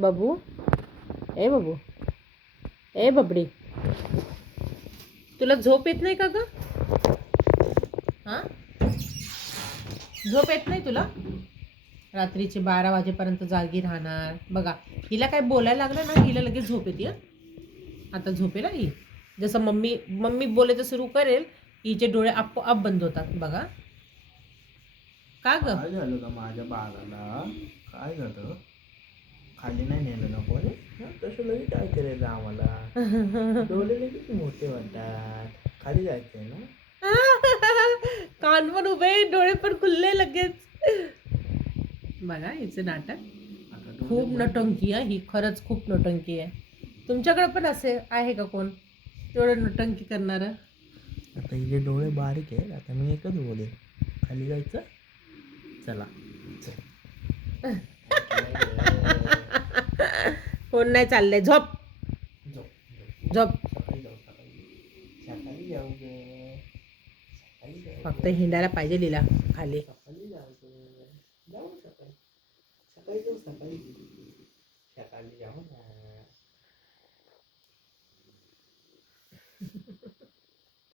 बाबू बाबू बबडी, तुला झोप येत नाही का ग? हां, झोप येत नाही तुला? रात्रीचे 12 वाजेपर्यंत जागी राहणार. बघा, हिला काय बोलायला लागलं ना, हिला लगेच झोप येते. आता झोपेल ही. जसं मम्मी मम्मी बोलायचं सुरू करेल, हिचे डोळे आपोआप बंद होतात. बघा, का ग? काय झालं का माझ्या बाळाला? काय झालं? खाली नाही नेलं ना कोणी? तसं लगेच काय करायचं आम्हाला? डोळे लगेच मोठे वाटतात. खाली जायचंय ना? कान पण उभे, डोळे पण खुलले लगेच. बघा हिचं नाटक. खूप नटंकी आहे ही, खरंच खूप नटंकी आहे. तुमच्याकडे पण असे आहे का कोण एवढं नटंकी करणारं? आता हिचे डोळे बारीक आहेत. आता मी एकच बोलेन, खाली जायचं. चला कोण नाही चाललंय, झोप झोप. सकाळी जाऊ, सकाळी जाऊ गे. सकाळी जाऊ, फक्त हिंडायला पाहिजे लिला खाली. सकाळी जाऊ गे. जाऊ सकाळी, सकाळी जाऊ, सकाळी सकाळी जाऊ ना.